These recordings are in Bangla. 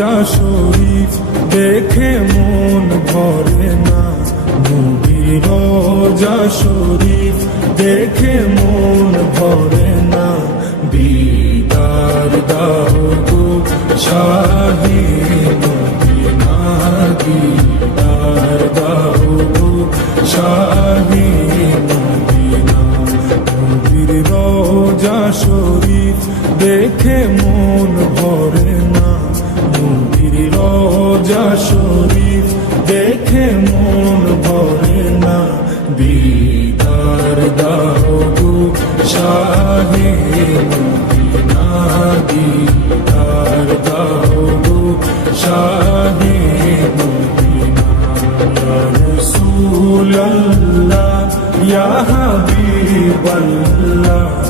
রোজা শরীফ, দেখে মন ভরে না। নবীর রোজা শরীফ, দেখে মন ভরে না। বিদার দাও গো শাহী মদিনা বিদার দাও গো শাহী মদিনা। নবীর রোজা শরীফ, দেখে মন ভরে নবীর রোজা শরীফ দেখে মন ভরে না। দিদার দাও গো শাহে মদিনা, দিদার দাও গো শাহে মদিনা। ইয়া রাসূলাল্লাহ, ইয়া হাবিবাল্লাহ। ইয়া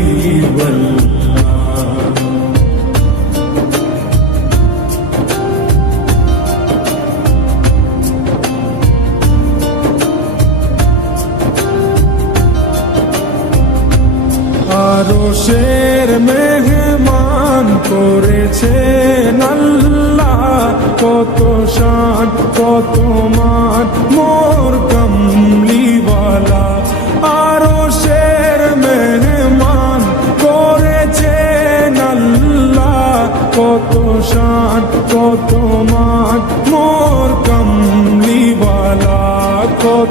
আরও শের মেহমান করেছে আল্লাহ। কত শান, কত মান, মোর কমলিওয়ালা। আরও শের মেহমান করেছে আল্লাহ। কত শান, কত মান, মোর কমলিওয়ালা। কত